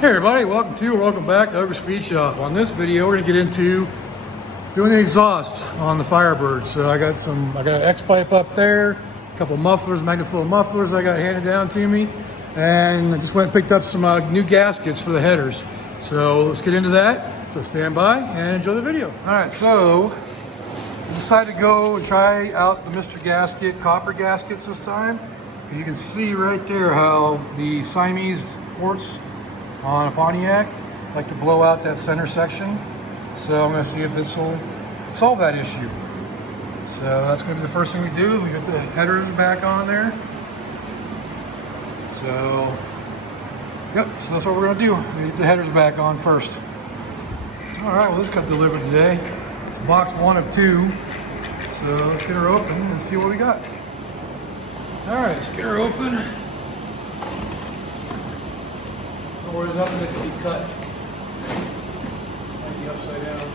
Hey everybody, welcome back to Ogre Speed Shop. On this video, we're gonna get into doing the exhaust on the Firebird. So I got an X pipe up there, a couple mufflers, Magnaflow mufflers I got handed down to me, and I just went and picked up some new gaskets for the headers. So let's get into that. So stand by and enjoy the video. All right, so I decided to go and try out the Mr. Gasket copper gaskets this time. You can see right there how the Siamese ports on a Pontiac like to blow out that center section. So I'm going to see if this will solve that issue. So that's going to be the first thing we do. We get the headers back on there. So, yep, so that's what we're going to do. We get the headers back on first. All right, well, this got delivered today. It's box 1 of 2. So let's get her open and see what we got. All right, let's get her open. Or there's nothing that can be cut. Might be upside down.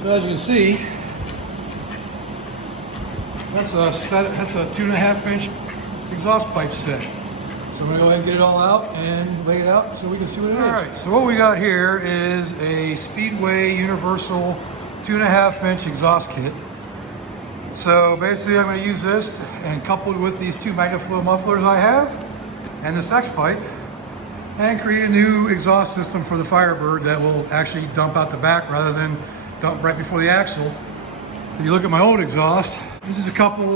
So as you can see, that's a 2.5 inch exhaust pipe set. So I'm gonna go ahead and get it all out and lay it out so we can see what it is. All right, so what we got here is a Speedway universal 2.5 inch exhaust kit. So basically I'm gonna use this and coupled with these 2 Magnaflow mufflers I have and this X pipe and create a new exhaust system for the Firebird that will actually dump out the back rather than dump right before the axle. So if you look at my old exhaust, this is a couple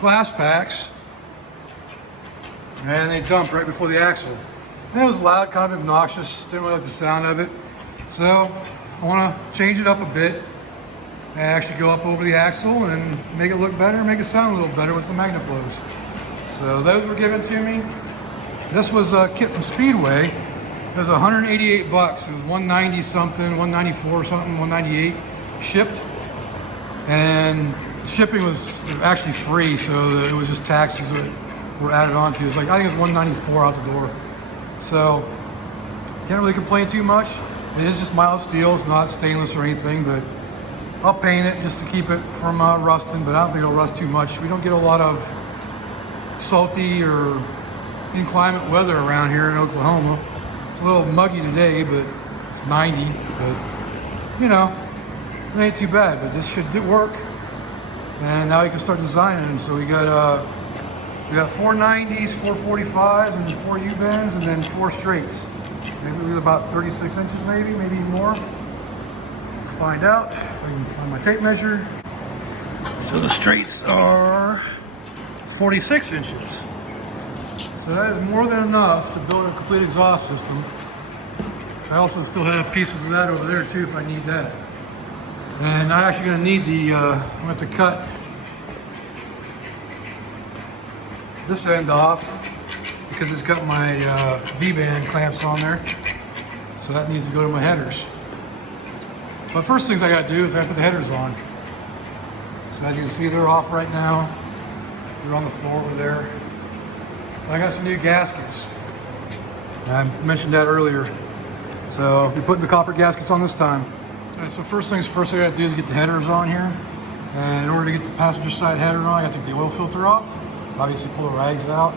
glass packs, and they dump right before the axle. And it was loud, kind of obnoxious, didn't really like the sound of it. So I want to change it up a bit and actually go up over the axle and make it look better, make it sound a little better with the Magnaflows. So those were given to me. This was a kit from Speedway. It was 188 bucks. It was 190 something, 194 something, 198 shipped. And shipping was actually free, so it was just taxes that were added on to. It's like, I think it was 194 out the door. So can't really complain too much. It is just mild steel, it's not stainless or anything, but I'll paint it just to keep it from rusting, but I don't think it'll rust too much. We don't get a lot of salty or inclement weather around here in Oklahoma. It's a little muggy today, but it's 90, but you know, it ain't too bad, but this should work. And now we can start designing them. So we got 4 90s, 4 45s, and 4 U-bends, and then 4 straights. Maybe about 36 inches, maybe more. Let's find out if I can find my tape measure. So the straights are 46 inches. So that is more than enough to build a complete exhaust system. I also still have pieces of that over there too if I need that. And I'm actually going to need the, I'm going to have to cut this end off because it's got my V-band clamps on there. So that needs to go to my headers. But first things I got to do is I have to put the headers on. So as you can see, they're off right now. They're on the floor over there. I got some new gaskets. I mentioned that earlier. So I'll be putting the copper gaskets on this time. All right, so first things first I gotta do is get the headers on here. And in order to get the passenger side header on, I gotta take the oil filter off. Obviously pull the rags out.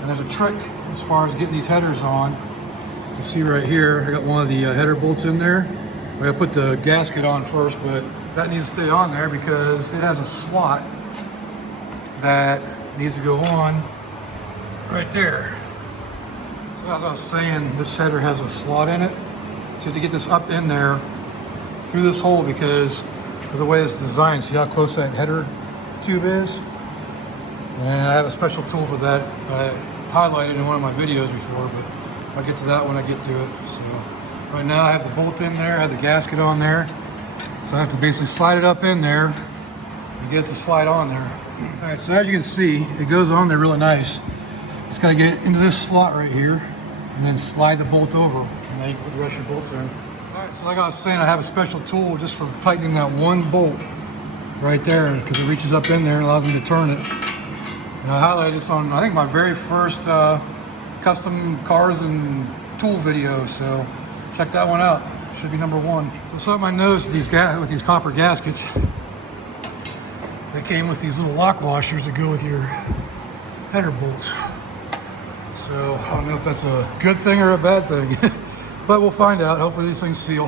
And there's a trick as far as getting these headers on. You can see right here, I got one of the header bolts in there. I gotta put the gasket on first, but that needs to stay on there because it has a slot that needs to go on right there. So as I was saying, this header has a slot in it. So you have to get this up in there through this hole because of the way it's designed. See how close that header tube is? And I have a special tool for that. I highlighted in one of my videos before, but I'll get to that when I get to it. So right now I have the bolt in there, I have the gasket on there. So I have to basically slide it up in there and get it to slide on there. All right, so as you can see, it goes on there really nice. Just gotta get into this slot right here and then slide the bolt over, and then you can put the rest of your bolts in. Alright, so like I was saying, I have a special tool just for tightening that one bolt right there, because it reaches up in there and allows me to turn it. And I highlighted this on, I think, my very first custom cars and tool video, so check that one out. Should be number 1. So something I noticed with these copper gaskets, they came with these little lock washers that go with your header bolts. So I don't know if that's a good thing or a bad thing, but we'll find out. Hopefully these things seal.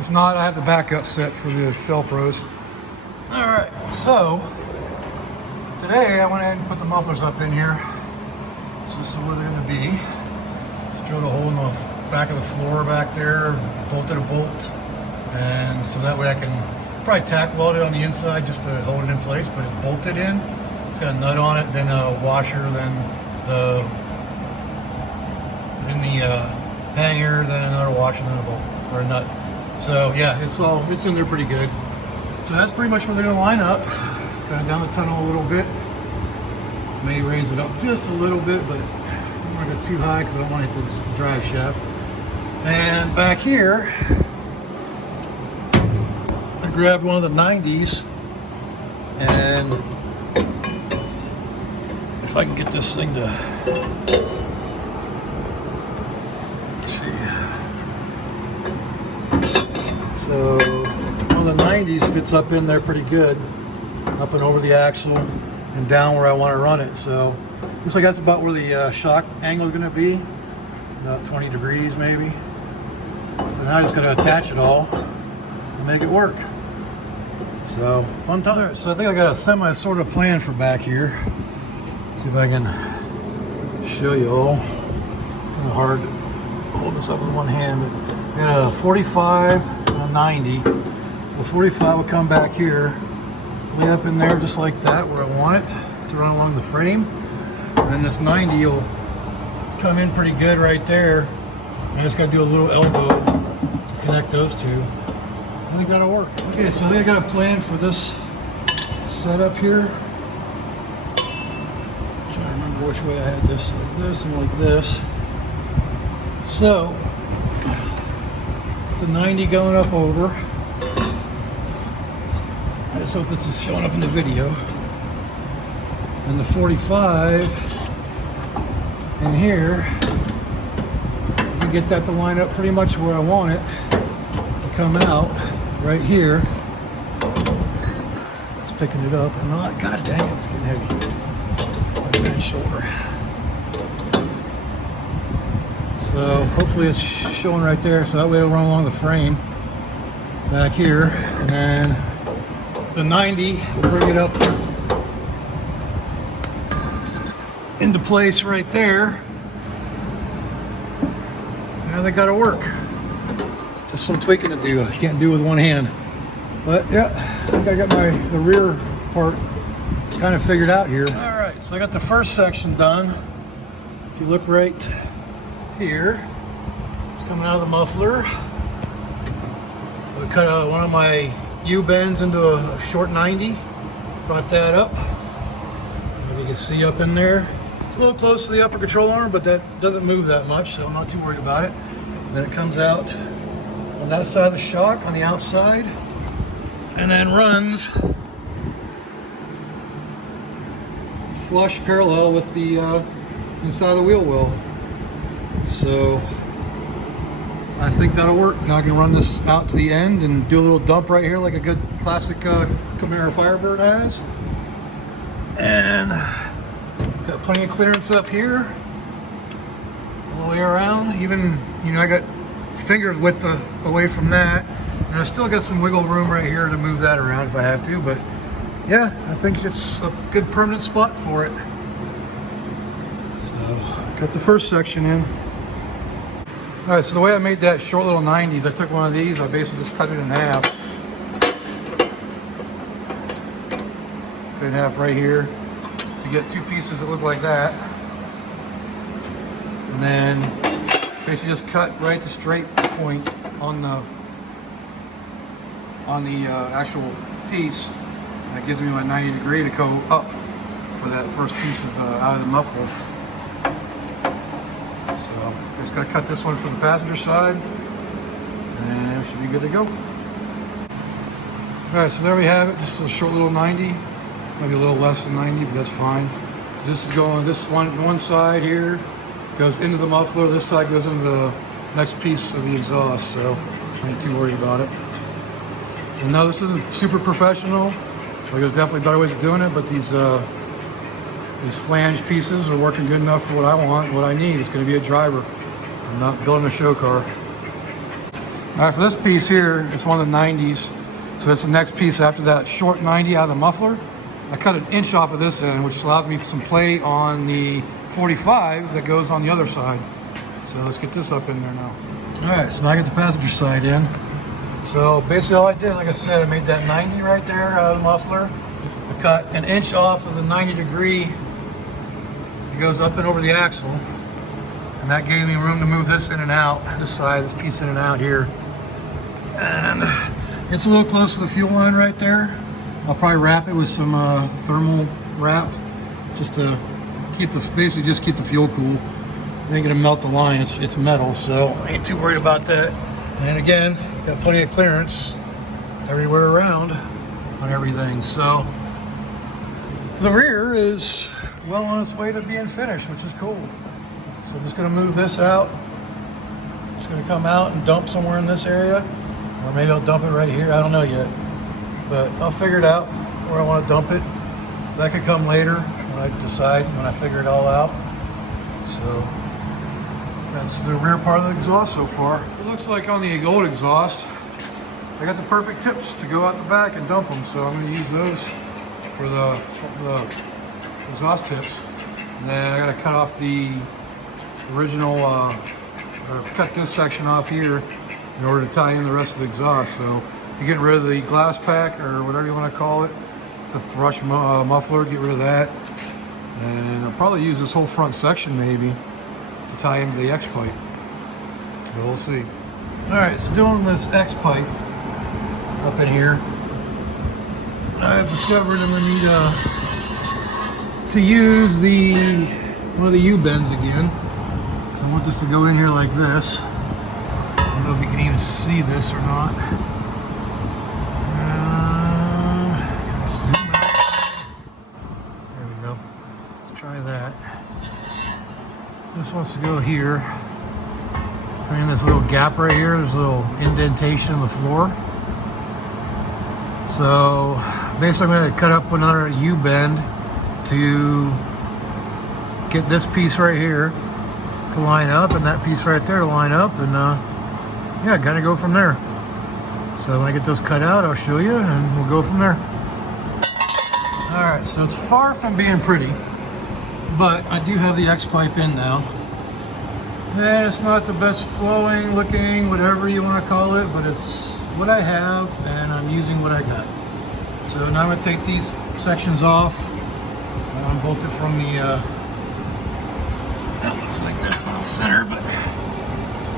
If not, I have the backup set for the Shell Pros. All right, so today I went ahead and put the mufflers up in here. So this is where they're gonna be. Just drilled a hole in the back of the floor back there, bolted a bolt, and so that way I can probably tack weld it on the inside just to hold it in place, but it's bolted in. It's got a nut on it, then a washer, then the hanger, then another washer, then a bolt or a nut. So yeah, it's in there pretty good. So that's pretty much where they're gonna line up. Got it down the tunnel a little bit. May raise it up just a little bit, but don't want to go too high because I don't want it to drive shaft. And back here, I grabbed one of the 90s, and if I can get this thing to, let's see. So one of the 90s fits up in there pretty good, up and over the axle and down where I want to run it. So looks like that's about where the shock angle is going to be, about 20 degrees maybe. So now I just got to attach it all and make it work. So fun time. So I think I got a semi sort of plan for back here. Let's see if I can show you all. It's kind of hard to hold this up with one hand, but I got a 45 and a 90. So the 45 will come back here, lay up in there just like that where I want it to run along the frame. And then this 90 will come in pretty good right there. I just got to do a little elbow to connect those two. I think that'll work. Okay, so I think I got a plan for this setup here. I'm trying to remember which way I had this, like this and like this. So, it's a 90 going up over. I just hope this is showing up in the video. And the 45 in here, I can get that to line up pretty much where I want it to come out right here. It's picking it up or not. God dang it, it's getting heavy. It's my bad shoulder. So hopefully it's showing right there, so that way it'll run along the frame back here. And then the 90 will bring it up into place right there. Now they gotta work. Just some tweaking to do. I can't do with one hand. But yeah, I think I got the rear part kind of figured out here. All right, so I got the first section done. If you look right here, it's coming out of the muffler. I cut one of my U-bends into a short 90. Brought that up. As you can see up in there, it's a little close to the upper control arm, but that doesn't move that much, so I'm not too worried about it. Then it comes out on that side of the shock on the outside, and then runs flush parallel with the inside of the wheel well. So I think that'll work. Now I can run this out to the end and do a little dump right here like a good classic Camaro Firebird has. And got plenty of clearance up here, all the way around. Even, you know, I got fingers width away from that. And I still got some wiggle room right here to move that around if I have to. But yeah, I think it's a good permanent spot for it. So, got the first section in. All right, so the way I made that short little 90s, I took one of these, I basically just cut it in half. Cut it in half right here to get two pieces that look like that. And then basically just cut right to straight point on the actual piece. That gives me my 90 degree to go up for that first piece of out of the muffler. So just gotta cut this one for the passenger side, and it should be good to go. All right, so there we have it. Just a short little 90, maybe a little less than 90, but that's fine. This is going, this one side here goes into the muffler. This side goes into the next piece of the exhaust, so I ain't too worried about it. And no, this isn't super professional. Like, there's definitely better ways of doing it, but these flange pieces are working good enough for what I want, what I need. It's going to be a driver. I'm not building a show car. All right, for this piece here, it's one of the 90s. So it's the next piece after that short 90 out of the muffler. I cut an inch off of this end, which allows me some play on the 45 that goes on the other side. So let's get this up in there now. All right, so now I get the passenger side in. So basically all I did, like I said, I made that 90 right there out of the muffler. I cut an inch off of the 90 degree. It goes up and over the axle. And that gave me room to move this in and out, this side, this piece in and out here. And it's a little close to the fuel line right there. I'll probably wrap it with some thermal wrap just to keep the, basically just keep the fuel cool. It ain't gonna melt the line, it's metal, so I ain't too worried about that. And again, got plenty of clearance everywhere around on everything. So the rear is well on its way to being finished, which is cool. So I'm just gonna move this out. It's gonna come out and dump somewhere in this area, or maybe I'll dump it right here, I don't know yet. But I'll figure it out where I want to dump it. That could come later when I decide, when I figure it all out. So that's the rear part of the exhaust so far. It looks like on the old exhaust, I got the perfect tips to go out the back and dump them. So I'm going to use those for the exhaust tips. And then I got to cut off the original, or cut this section off here in order to tie in the rest of the exhaust. So you're getting rid of the glass pack, or whatever you want to call it. It's a thrush muffler, get rid of that. And I'll probably use this whole front section maybe to tie into the X pipe. But we'll see. All right, so doing this X pipe up in here, I've discovered I'm gonna need to use one of the U-bends again. So I want this to go in here like this. I don't know if you can even see this or not. This wants to go here. In this little gap right here, there's a little indentation in the floor. So basically I'm going to cut up another U-bend to get this piece right here to line up and that piece right there to line up, and yeah, kind of go from there. So when I get those cut out, I'll show you and we'll go from there. Alright, so it's far from being pretty, but I do have the X pipe in now. And it's not the best flowing looking, whatever you want to call it, but it's what I have and I'm using what I got. So now I'm going to take these sections off. Unbolt it from the, that looks like that's off center, but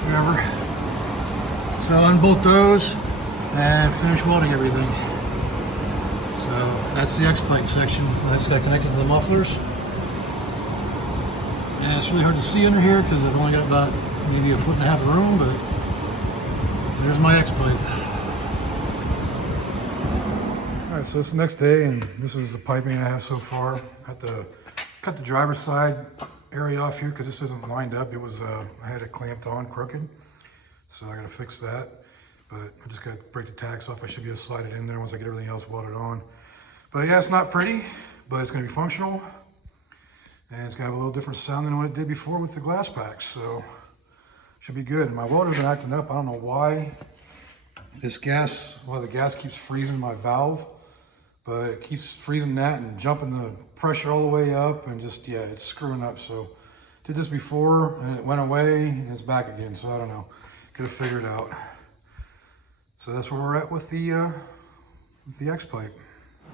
whatever. So unbolt those and finish welding everything. So that's the X pipe section. That's got connected to the mufflers. And it's really hard to see under here because I've only got about maybe 1.5 feet of room, but there's my X pipe. All right, so it's the next day, and this is the piping I have so far. I had to cut the driver's side area off here because this isn't lined up. It was, I had it clamped on crooked, so I got to fix that. But I just got to break the tacks off. I should be able to slide it in there once I get everything else welded on. But yeah, it's not pretty, but it's going to be functional. And it's gonna have a little different sound than what it did before with the glass packs, so should be good. My welder's been acting up. I don't know why the gas keeps freezing my valve, but it keeps freezing that and jumping the pressure all the way up, and just, yeah, it's screwing up. So did this before and it went away and it's back again, so I don't know. Gotta figure it out. So that's where we're at with the X pipe.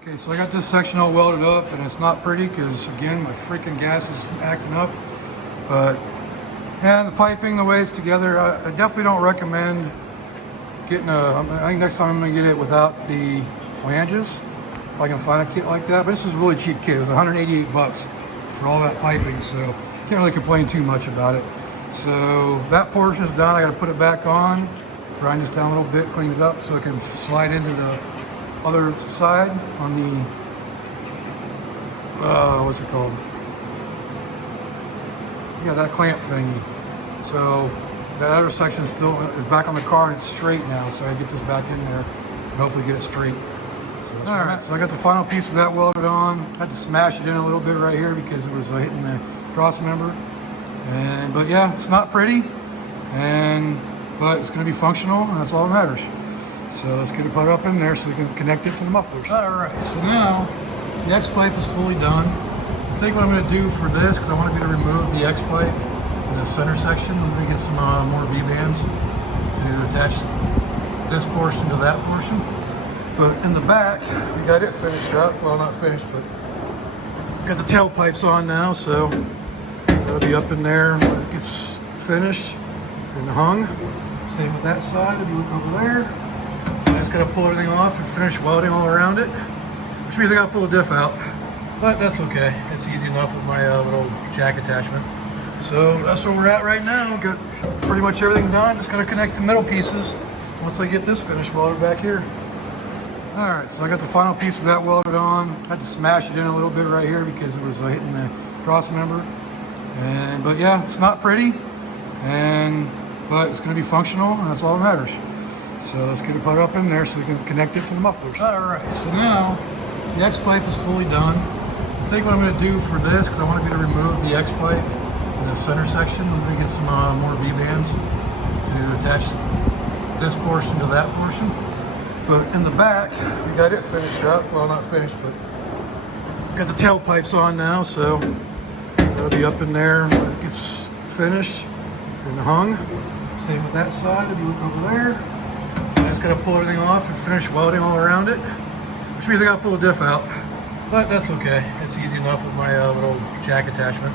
Okay, so I got this section all welded up, and it's not pretty because, again, my freaking gas is acting up. But, yeah, the piping, the way it's together, I definitely don't recommend getting I think next time I'm going to get it without the flanges, if I can find a kit like that. But this is a really cheap kit. It was 188 bucks for all that piping, so can't really complain too much about it. So that portion is done. I got to put it back on, grind this down a little bit, clean it up so it can slide into the other side on the, what's it called? Yeah, that clamp thingy. So that other section still is back on the car and it's straight now. So I get this back in there and hopefully get it straight. So all right, so I got the final piece of that welded on. I had to smash it in a little bit right here because it was hitting the cross member. But yeah, it's not pretty, but it's going to be functional, and that's all that matters. So let's get it put up in there so we can connect it to the mufflers. All right, so now the X pipe is fully done. I think what I'm going to do for this, because I want to be able to remove the X pipe in the center section, I'm going to get some more V-bands to attach this portion to that portion. But in the back, we got it finished up. Well, not finished, but got the tailpipes on now, so that'll be up in there when it gets finished and hung. Same with that side, if you look over there. So I just gotta pull everything off and finish welding all around it, which means I gotta pull the diff out, but that's okay. It's easy enough with my little jack attachment. So that's where we're at right now. Got pretty much everything done. Just gotta connect the middle pieces once I get this finished welded back here. All right, so I got the final piece of that welded on. I had to smash it in a little bit right here because it was hitting the cross member. But yeah, it's not pretty, but it's going to be functional, and that's all that matters. So let's get it put up in there so we can connect it to the mufflers. All right, so now the X pipe is fully done. I think what I'm going to do for this, because I want to be able to remove the X pipe in the center section, I'm going to get some more V-bands to attach this portion to that portion. But in the back, we got it finished up. Well, not finished, but got the tailpipes on now, so that'll be up in there when it gets finished and hung. Same with that side, if you look over there. So I just gotta pull everything off and finish welding all around it, which means I gotta pull the diff out, but that's okay. It's easy enough with my little jack attachment.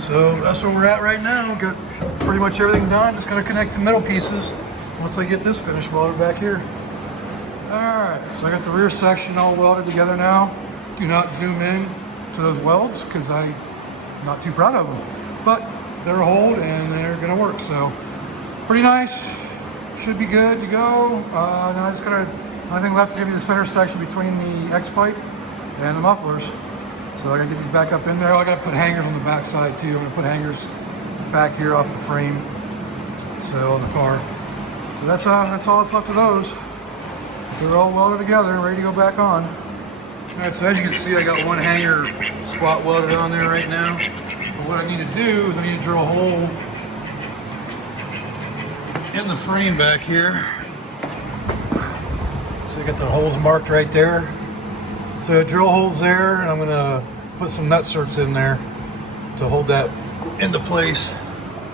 So that's where we're at right now. Got pretty much everything done. Just gotta connect the middle pieces once I get this finished welded back here. All right, so I got the rear section all welded together now. Do not zoom in to those welds because I'm not too proud of them, but they're a hold and they're gonna work. So pretty nice, should be good to go. Now I just gotta, only thing left is gonna be the center section between the X pipe and the mufflers. So I gotta get these back up in there. I gotta put hangers on the back side too. I'm gonna put hangers back here off the frame, so on the car. So that's all that's left of those. They're all welded together and ready to go back on. All right, so as you can see, I got one hanger spot welded on there right now. But what I need to do is I need to drill a hole in the frame back here. So you got the holes marked right there. So I drill holes there, and I'm gonna put some nut certs in there to hold that into place.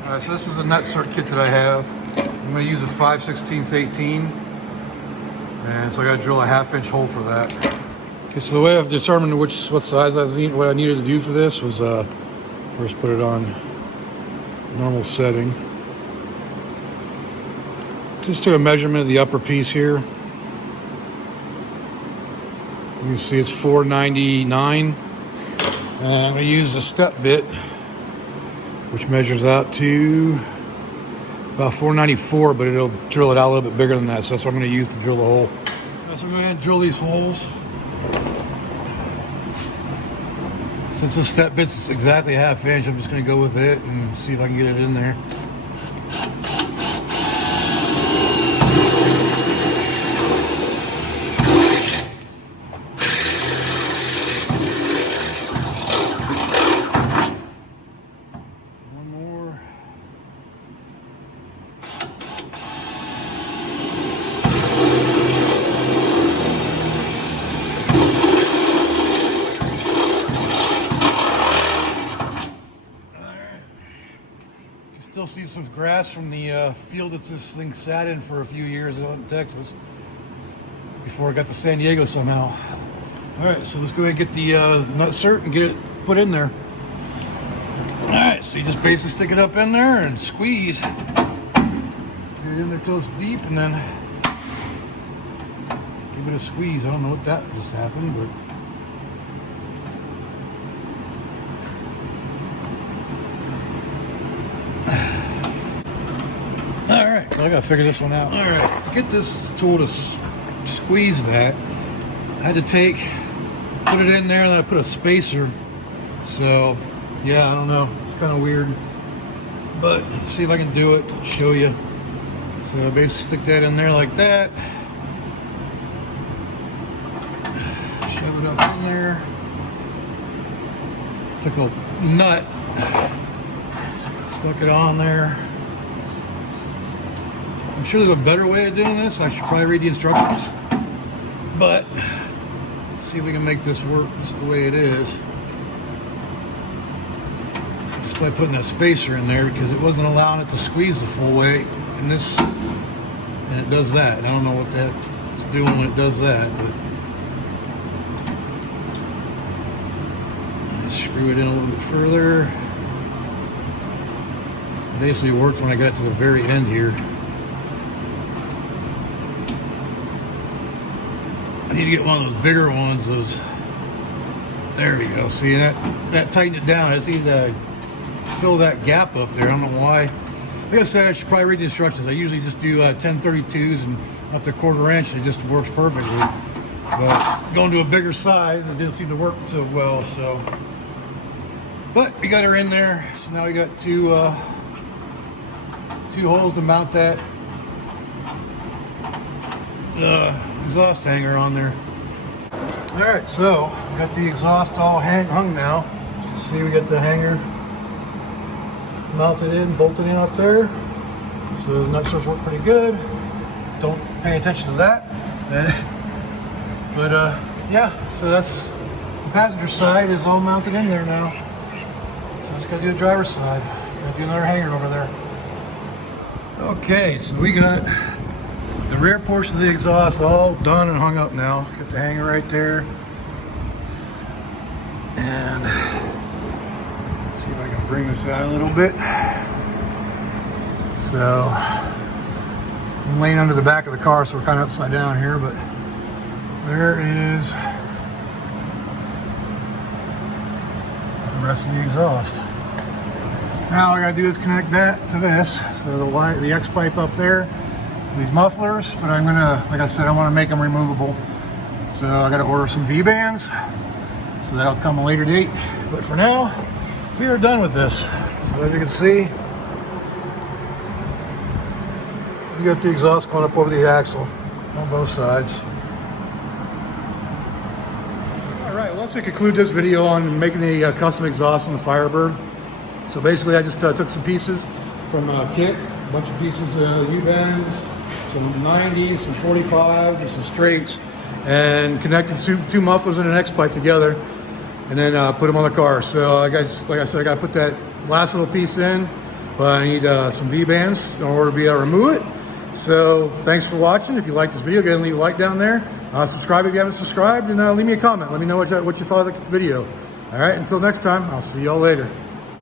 All right, so this is the nut cert kit that I have. I'm gonna use a 5/16 18. And so I got to drill a 1/2 inch hole for that. Okay, so the way I've determined what size what I needed to do for this was first put it on normal setting. Just took a measurement of the upper piece here. You can see it's 499. And I'm going to use the step bit, which measures out to about 494, but it'll drill it out a little bit bigger than that, so that's what I'm going to use to drill the hole. So I'm going to drill these holes. Since this step bit's exactly 1/2 inch, I'm just going to go with it and see if I can get it in there. Still see some grass from the field that this thing sat in for a few years out in Texas before it got to San Diego somehow. All right, so let's go ahead and get the nut cert and get it put in there. All right, so you just basically stick it up in there and squeeze. Get it in there till it's deep, and then give it a squeeze. I don't know what that just happened, but I gotta figure this one out. All right, to get this tool to squeeze that, I had to put it in there, and then I put a spacer. So, yeah, I don't know. It's kind of weird. But let's see if I can do it, show you. So I basically stick that in there like that. Shove it up in there. Took a nut, stuck it on there. I'm sure there's a better way of doing this. I should probably read the instructions. But let's see if we can make this work just the way it is. Just by putting that spacer in there, because it wasn't allowing it to squeeze the full way. And it does that. I don't know what that's doing when it does that, but screw it in a little bit further. It basically worked when I got to the very end here. I need to get one of those bigger ones. There we go. See that tightened it down. I just need to fill that gap up there. I don't know why. Like I said, I should probably read the instructions. I usually just do 1032s and up to 1/4 inch. It just works perfectly. But going to a bigger size, it didn't seem to work so well. So, but we got her in there. So now we got two holes to mount that exhaust hanger on there. All right, so we got the exhaust all hung now. You can see we got the hanger mounted in, bolted in up there. So the nut screws work pretty good. Don't pay attention to that. But yeah, so that's the passenger side is all mounted in there now. So I just gotta do the driver's side. Gotta do another hanger over there. Okay, so we got the rear portion of the exhaust all done and hung up now. Got the hanger right there. And let's see if I can bring this out a little bit. So I'm laying under the back of the car, so we're kind of upside down here, but there is the rest of the exhaust. Now all I gotta do is connect that to this. So the X pipe up there, these mufflers, but I'm gonna, like I said, I wanna make them removable. So I gotta order some V-bands. So that'll come a later date. But for now, we are done with this. So as you can see, you got the exhaust going up over the axle on both sides. All right, well, let's conclude this video on making the custom exhaust on the Firebird. So basically, I just took some pieces from a kit, a bunch of pieces of U-bends, some 90s, some 45s, and some straights, and connected two mufflers and an X pipe together, and then put them on the car. So I guess, like I said, I got to put that last little piece in, but I need some V-bands in order to be able to remove it. So thanks for watching. If you like this video, go ahead and leave a like down there. Subscribe if you haven't subscribed, and leave me a comment. Let me know what you thought of the video. All right, until next time, I'll see y'all later.